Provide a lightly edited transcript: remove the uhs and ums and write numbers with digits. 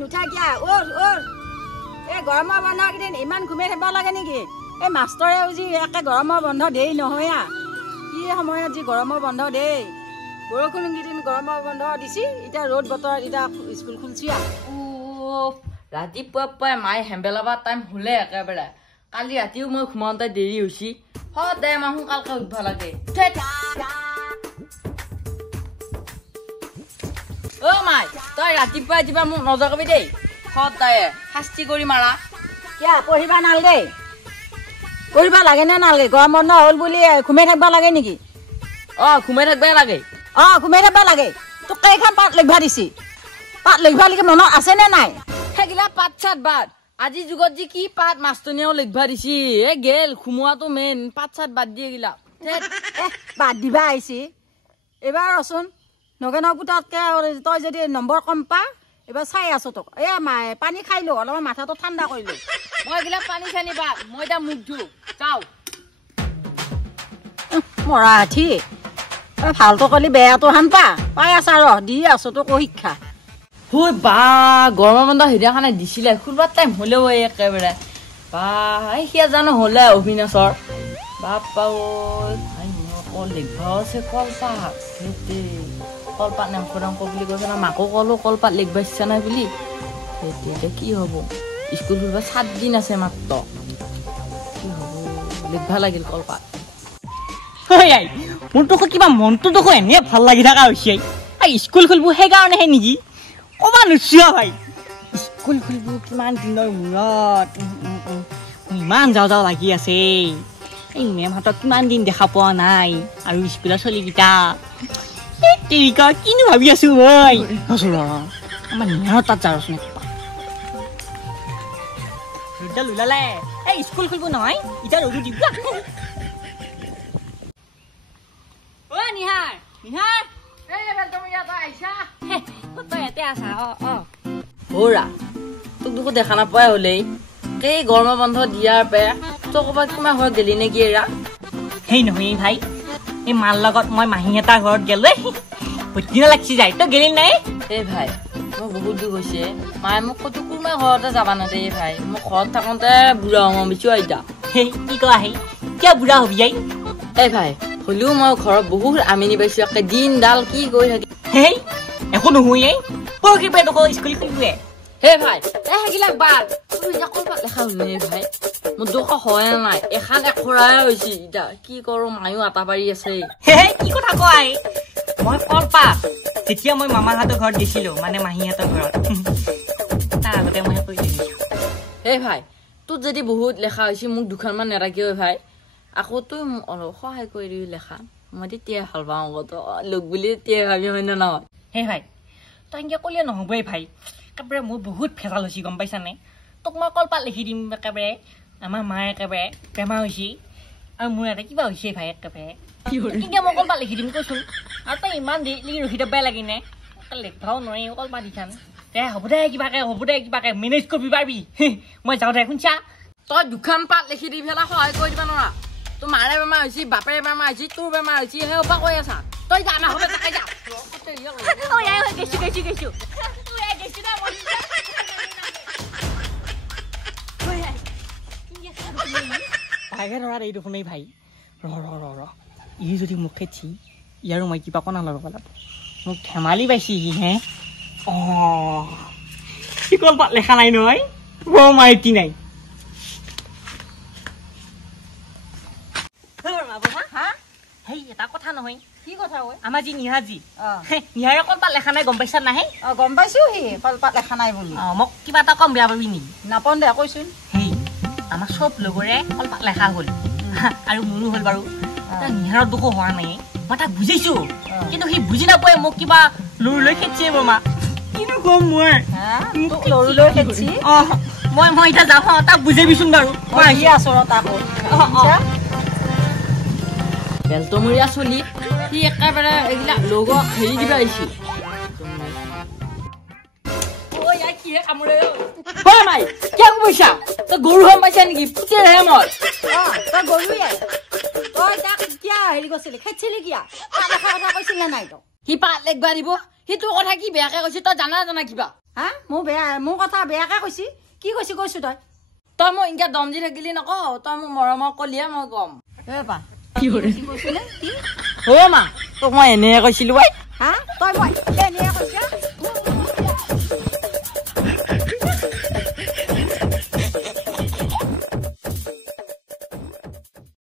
নুঠা কিয়া এই গৰমৰ বন্ধ কেইদিন ইমান ঘুমাই থাকিব লাগে নেকি এই মাষ্টৰেও যি একে গৰমৰ বন্ধ দেই নহয় কি সময়ত যি গৰমৰ বন্ধ দেই বৰষুণ কেইদিন গৰমৰ বন্ধ দিছি এতিয়া ৰ'দ বতৰ এতিয়া স্কুল খুলছি ৰাতিপুৱা পুৱাই মায়ে হেম্বেলাবা টাইম হ'লে একেবাৰে কালি ৰাতিও মই ঘুমাওঁতে দেৰি হৈছি সদায় মই সোনকালকে উঠিব লাগে অ মাই তই ৰাতিপুৱা যিবা মোক নজৰ কৰিবি দেই সদায় শাস্তি কৰি মাৰা কিয়া পঢ়িবা নালাগে পঢ়িব লাগে নে নালাগে গৰম বন্ধ হ'ল বুলি ঘুমাই থাকিব লাগে নেকি ঘুমাই থাকিবই লাগে ঘুমাই থাকিব লাগে তোক কেইখন পাত লিখবা দিছি পাত লিখবা লিখি মনত আছে নে নাই সেইগিলা পাত চাত বাদ আজি যুগত যি কি পাত মাষ্টনীয়াও লিখবা দিছি গেল ঘুমোৱাটো মেইন পাত চাত বাদ দিয়ে গিলা বাদ দিবা আহিছি এইবাৰ ৰচোন নগেনৰ পুতাতকে তই যদি নম্বৰ কম পা এবাৰ চাই আছো তোক মায়ে পানী খাইলো অলপমান মাথাটো ঠাণ্ডা কৰিলো মই এইগিলা পানী চানি বাদ মই এতিয়া মুখ ধু যাওঁ মৰা আঠি ভালটো কলি বেয়াটো হান পাই আছা দি আছো তোক শিক্ষা গৰমৰ বন্ধ সিদিনাখনে দিছিলে খুলবাৰ টাইম হলেও একেবাৰে সিয়া জানো হলে অবিনাশৰ বাপা লিখবা আছে কলপাত নেমক বুলি কৈছে না মাকো কলো কলপাত লিখবা ইচ্ছা নাই বুলি এতিয়া কি হব স্কুল খুলিব 7 দিন আছে মাত্ৰ কি হব লিখবা লাগিল কলপাত মোৰতো কিবা মনটো দেখো এনে ভাল লাগি থকা হৈছে স্কুল খুলিব সেইকাৰণেহে নেকি কবা নুচিয়া ভাই স্কুল খুলিব কিমান দিনৰ মূৰত ইমান যাওঁ লাগি আছে এই মেমহঁতক কিমান দিন দেখা পোৱা নাই আৰু স্কুলৰ চলিকেইটা কিনো ভাবি আছো মই আমাৰ মেমৰ তাত যাওঁচোন ওলালে এই স্কুল খুলিব নহয় এতিয়া ৰ'দো দিব নিহাৰ নিহাৰ তোক দেখো দেখা নাপাই হলেই এই গৰমৰ বন্ধ দিয়াৰ পৰা তই ক'ৰবাত কিমান ঘৰত গেলি নেকি এৰা সেই নহয় ভাই এই মাৰ লগত মই মাহী এটা ঘৰত গেলো দিনা লাগছি যায় তই গেলি নাই এই ভাই মই বহুত দূৰ গৈছে মায়ে মোক ক'তো কোনোবাই ঘৰতে যাবা নেদে ভাই মই ঘৰত থাকোঁতে বুঢ়া হম বেছি আইতা সেই কি কোৱা সেই কিয় বুঢ়া হবি যাই এই ভাই হলেও মই ঘৰত বহুত আমিনি পাইছো একে দিনডাল কি কৰি থাকি সেই একো নহয় পৰহি পৰা দেখো স্কুল খুলিবয়ে হে ভাই সেইগিলাক বাদ তুমি এতিয়া কলপাত লেখা হলি ভাই মোৰ দুখ হয় নাই এখন এখৰাই হৈছে এতিয়া কি কৰো মায়ো আটা পাৰি আছে কি কথা কয় মই কলপাত যেতিয়া মই মামাহঁতৰ ঘৰত দিছিলো মানে মাহীহঁতৰ ঘৰত তাৰ আগতে মই কৈ দিছো হে ভাই তোৰ যদি বহুত লেখা হৈছে মোক দুখনমান নেৰাকিও ভাই আকৌ তই মোক অলপ সহায় কৰি দিবি লেখা মই তেতিয়া ভাল পাওঁ আকৌ লোক বুলি তেতিয়া ভাবি হয় নে নহয় হে ভাই তই এনেকৈ ক'লে নহ'বই ভাই একেবাৰে মোৰ বহুত ভেজাল হৈছে গম পাইছানে তোক মই কলপাত লিখি দিম একেবাৰে আমাৰ মায়ে একেবাৰে বেমাৰ হৈছে আৰু মোৰ এটা কিবা হৈছে ভাই একেবাৰে কিন্তু মই কলপাত লিখি দিম কৈছোন আৰু তই ইমান দেৰি ৰখি দিবই লাগিনে লিখবাও নোৱাৰি কলপাত দিছান হ'ব দে কিবাকে মেনেজ কৰিবি পাৰিবি মই যাওঁ দে শুনছা তই দুখন পাত লিখি দি পেলাই সহায় কৰি দিব নোৱাৰা তোৰ মাৰে বেমাৰ হৈছে বাপেৰে বেমাৰ হৈছে তোৰ বেমাৰ হৈছে সেই ওপৰ কৈ আছা তই যা না হবে তাকে যা গৈছো ভাইকে ধৰা এই দেখোন এই ভাই ৰ ই যদি মোক খেতি ইয়াৰো মই কিবা কণা লগাব লাগিব মোক ধেমালি পাইছি হে কলপাত লেখা নাই নহয় মাইতি নাই এটা কথা নহয় কি কথা হয় আমাৰ যি নিহাজি নিহাৰে কলপাত লেখা নাই গম পাইছা নাহে গম পাইছো সি কলপাত লেখা নাই বুলি মোক কিবা এটা কম বেয়া পাবি নেকি নাপন দে কৈছোন সেই আমাৰ চব লগৰে কলপাত লেখা হ'ল আৰু মোৰো হ'ল বাৰু নিহাৰৰ দুখো হোৱা নাই মই তাক বুজিছো কিন্তু সি বুজি নাপায় মোক কিবা লৰু লৈ খেতিয়ে বমা কিনো কম মই লৰু লৈ খেতি মই এতিয়া যাওঁ তাক বুজাবিচোন বাৰু মই আহি আছো তাক বেলতমৰীয়া চলি সি একেবাৰে এইবিলাক লগক হেৰি দিবা আহিছিল গৰু হম পাইছা নেকি পুতেৰহে মই তই গৰুৱে তই তাক কিয় হেৰি কৰিছিলি খেদিছিলি কিয় কথা কৈছিলে নাই তই সি পাত লিখবা দিব সি তোৰ কথা কি বেয়াকে কৈছে তই জানা কিবা হা মোৰ কথা বেয়াকে কৈছি কি কৈছো তই তই মোক ইনকা দম দি থাকিলি নকওঁ তই মোক মৰমৰ কলিয়ে মই কম পা কি কৈছো নে কি অ' মা তোক মই এনেহে কৈছিলো হা তই মই এনেহে কৈছ